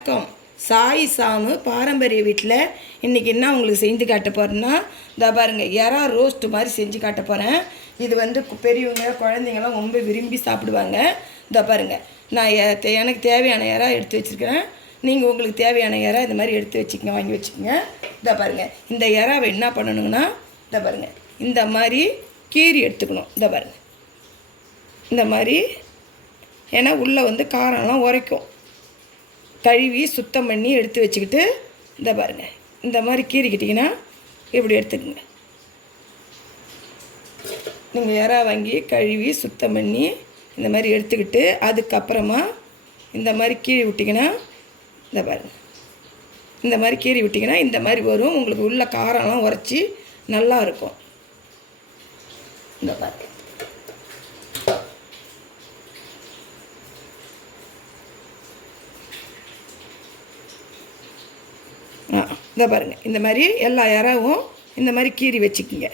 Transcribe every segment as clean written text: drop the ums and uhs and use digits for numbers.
வணக்கம். சாய் சாமு பாரம்பரிய வீட்டில் இன்றைக்கி என்ன உங்களுக்கு செஞ்சு காட்ட போகிறேன்னா, இந்த பாருங்கள், எறா ரோஸ்ட் மாதிரி செஞ்சு காட்ட போகிறேன். இது வந்து பெரியவங்க குழந்தைங்களாம் ரொம்ப விரும்பி சாப்பிடுவாங்க. இந்த பாருங்கள், நான் எனக்கு தேவையான எறா எடுத்து வச்சுருக்கிறேன். நீங்கள் உங்களுக்கு தேவையான எறா இந்த மாதிரி எடுத்து வச்சுக்கங்க, வாங்கி வச்சுக்கோங்க. இந்த பாருங்கள், இந்த எறாவை என்ன பண்ணணுங்கன்னா, இந்த பாருங்கள், இந்த மாதிரி கீரி எடுத்துக்கணும். இந்த பாருங்கள், இந்த மாதிரி, ஏன்னா உள்ளே வந்து காரம்லாம் உரைக்கும். கழுவி சுத்தம் பண்ணி எடுத்து வச்சுக்கிட்டு, இந்த பாருங்கள், இந்த மாதிரி கீறிக்கிட்டிங்கன்னா இப்படி எடுத்துக்கோங்க. நீங்கள் எறா வாங்கி கழுவி சுத்தம் பண்ணி இந்த மாதிரி எடுத்துக்கிட்டு, அதுக்கப்புறமா இந்த மாதிரி கீறி விட்டிங்கன்னா, இந்த பாருங்கள், இந்த மாதிரி கீறி விட்டிங்கன்னா இந்த மாதிரி வரும். உங்களுக்கு உள்ள காரம்லாம் உரைச்சி நல்லாயிருக்கும். இந்த பாருங்கள், இதை பாருங்கள், இந்த மாதிரி எல்லா எறாவும் இந்த மாதிரி கீறி வச்சுக்கிங்க.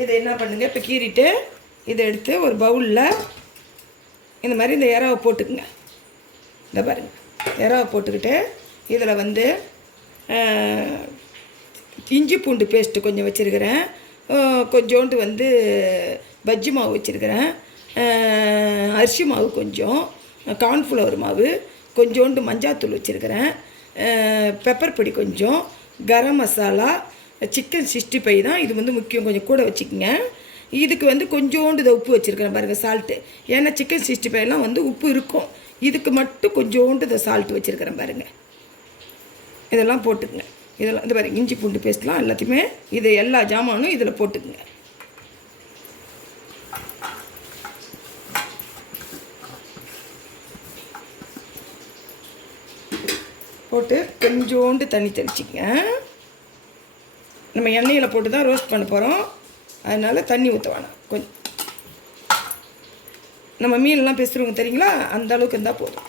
இதை என்ன பண்ணுங்கள், இப்போ கீறிட்டு இதை எடுத்து ஒரு பவுலில் இந்த மாதிரி இந்த எறாவை போட்டுக்குங்க. இதை பாருங்கள், எறாவை போட்டுக்கிட்டு இதில் வந்து இஞ்சி பூண்டு பேஸ்ட்டு கொஞ்சம் வச்சுருக்கிறேன். கொஞ்சோண்டு வந்து பஜ்ஜி மாவு வச்சுருக்கிறேன். அரிசி மாவு கொஞ்சம், கார்ன்ஃப்ளவர் மாவு கொஞ்சோண்டு, மஞ்சாத்தூள் வச்சுருக்கிறேன். பெப்பர் பொடி கொஞ்சம், கரம் மசாலா, சிக்கன் 65 தான் இது வந்து முக்கியம், கொஞ்சம் கூட வச்சுக்கோங்க. இதுக்கு வந்து கொஞ்சோண்டு இதை உப்பு வச்சுருக்கிறேன் பாருங்கள், சால்ட்டு. ஏன்னா சிக்கன் 65லாம் வந்து உப்பு இருக்கும். இதுக்கு மட்டும் கொஞ்சோண்டு இதை சால்ட்டு வச்சுருக்கிறேன் பாருங்கள். இதெல்லாம் போட்டுக்குங்க. இதெல்லாம் இந்த பாருங்கள், இஞ்சி பூண்டு பேஸ்ட்லாம் எல்லாத்தையுமே இது எல்லா ஜாமானும் இதில் போட்டுக்குங்க. போட்டு கொஞ்சோண்டு தண்ணி தெளிச்சிக்கங்க. நம்ம எண்ணெயில் போட்டு தான் ரோஸ்ட் பண்ண போகிறோம், அதனால் தண்ணி ஊற்ற வேணாம். கொஞ்சம் நம்ம மீன்லாம் பேசுகிறவங்க தெரியுங்களா, அந்த அளவுக்கு இருந்தால் போதும்.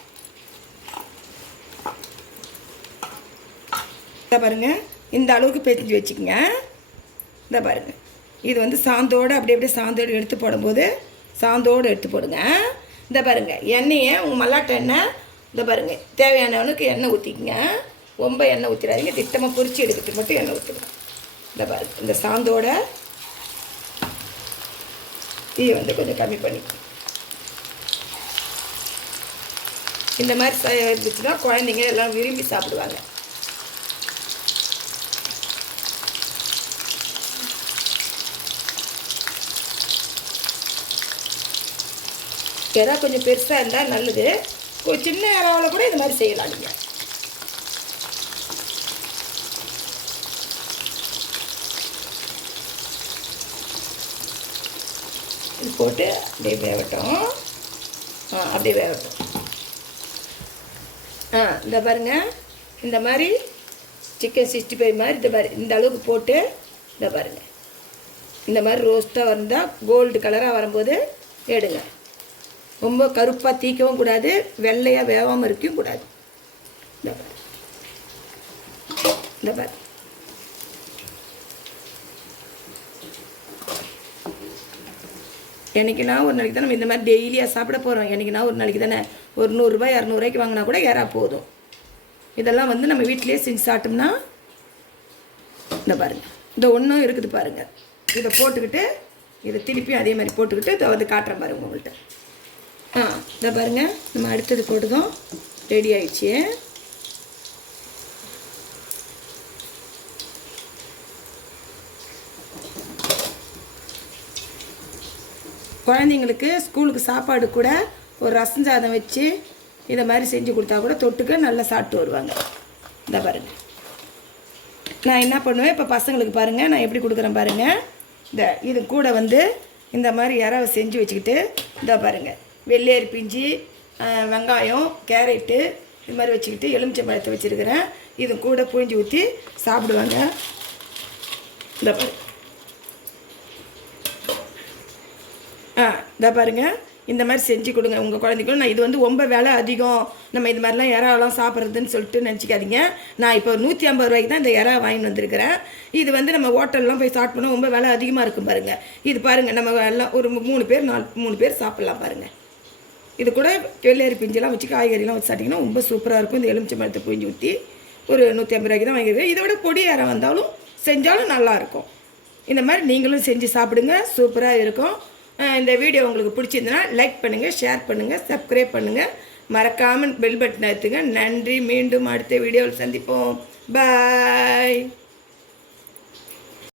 இதை பாருங்கள், இந்த அளவுக்கு பேச்சு வச்சுக்கோங்க. இதை பாருங்கள், இது வந்து சாந்தோடு அப்படியே சாந்தோடு எடுத்து போடும்போது சாந்தோடு எடுத்து போடுங்க. இதை பாருங்கள், எண்ணெயை உங்கள் மல்லாட்டை எண்ணெய், இந்த பாருங்கள், தேவையானவனுக்கு எண்ணெய் ஊற்றிக்கங்க. ரொம்ப எண்ணெய் ஊற்றிடாதீங்க, திட்டமாக பொரிச்சு எடுக்கிறதுக்கு மட்டும் எண்ணெய் ஊற்றுங்க. இந்த பாருங்கள், இந்த சாந்தோட தீயை வந்து கொஞ்சம் கம்மி பண்ணிக்கணும். இந்த மாதிரி இருந்துச்சுன்னா குழந்தைங்க எல்லாம் விரும்பி சாப்பிடுவாங்க. எறா கொஞ்சம் பெருசாக இருந்தால் நல்லது. சின்ன எறாவில் கூட இது மாதிரி செய்யலாம். நீங்கள் இது போட்டு அப்படியே வேகட்டும். அப்படியே வேகட்டும். இந்த பாருங்கள், இந்த மாதிரி சிக்கன் 65 மாதிரி இந்த மாதிரி இந்த அளவுக்கு போட்டு, இந்த பாருங்கள், இந்த மாதிரி ரோஸ்ட்டாக வந்தால் கோல்டு கலராக வரும்போது எடுங்க. ரொம்ப கருப்பாக தீக்கவும் கூடாது, வெள்ளையாக வேகாமல் இருக்கவும் கூடாது. இந்த பாரு, என்றைக்குனா ஒரு நாளைக்கு தான் நம்ம இந்த மாதிரி டெய்லியாக சாப்பிட போகிறோம். என்றைக்குனா ஒரு நாளைக்கு தானே, ஒரு 100 ரூபாய் 200 ரூபாய்க்கு வாங்கினா கூட எறா போதும். இதெல்லாம் வந்து நம்ம வீட்டிலே செஞ்சு சாப்பிட்டோம்னா, இந்த பாருங்கள், இந்த ஒன்றும் இருக்குது பாருங்கள். இதை போட்டுக்கிட்டு இதை திருப்பியும் அதே மாதிரி போட்டுக்கிட்டு இதை வந்து காட்டுறேன் பாருங்கள் உங்கள்கிட்ட. இதை பாருங்கள், நம்ம அடுத்தது போட்டுதான் ரெடி ஆயிடுச்சு. குழந்தைங்களுக்கு ஸ்கூலுக்கு சாப்பாடு கூட ஒரு ரசம் சாதம் வச்சு இதை மாதிரி செஞ்சு கொடுத்தா கூட தொட்டுக்க நல்லா சாப்பிட்டு வருவாங்க. இந்த பாருங்கள், நான் என்ன பண்ணுவேன் இப்போ பசங்களுக்கு பாருங்கள், நான் எப்படி கொடுக்குறேன் பாருங்கள். இது கூட வந்து இந்த மாதிரி எறாவை செஞ்சு வச்சுக்கிட்டு, இந்த பாருங்கள், வெள்ளேரி பிஞ்சு, வெங்காயம், கேரட்டு இது மாதிரி வச்சுக்கிட்டு எலுமிச்சை பழத்தை வச்சுருக்கிறேன். இது கூட புழிஞ்சு ஊற்றி சாப்பிடுவாங்க. இந்த பாருங்கள், இதை பாருங்கள், இந்த மாதிரி செஞ்சு கொடுங்க உங்கள் குழந்தைக்கும். நான் இது வந்து ரொம்ப விலை அதிகம், நம்ம இது மாதிரிலாம் எறாவெல்லாம் சாப்பிட்றதுன்னு சொல்லிட்டு நினச்சிக்காதீங்க. நான் இப்போ 150 ரூபாய்க்கு தான் இந்த எறா வாங்கிட்டு வந்திருக்கிறேன். இது வந்து நம்ம ஹோட்டல்லாம் போய் சாப்பிட் பண்ணோம், ரொம்ப விலை அதிகமாக இருக்கும் பாருங்கள். இது பாருங்கள், நம்ம எல்லாம் ஒரு 3 பேர் 3 பேர் சாப்பிட்லாம் பாருங்கள். இது கூட வெள்ளரி பிஞ்செல்லாம் வச்சு காய்கறிலாம் வச்சு சாப்பிட்டிங்கன்னா ரொம்ப சூப்பராக இருக்கும். இந்த எலுமிச்சை பழத்தை புழிஞ்சு ஊற்றி ஒரு 150 ரூபாய்க்கு தான் வாங்கியிருக்கேன். இதை விட பொடி யாரை வந்தாலும் செஞ்சாலும் நல்லாயிருக்கும். இந்த மாதிரி நீங்களும் செஞ்சு சாப்பிடுங்க, சூப்பராக இருக்கும். இந்த வீடியோ உங்களுக்கு பிடிச்சிருந்தனா லைக் பண்ணுங்கள், ஷேர் பண்ணுங்கள், சப்ஸ்கிரைப் பண்ணுங்கள், மறக்காமல் பெல் பட்டன் அழுத்துங்க. நன்றி. மீண்டும் அடுத்த வீடியோவில் சந்திப்போம். பாய்.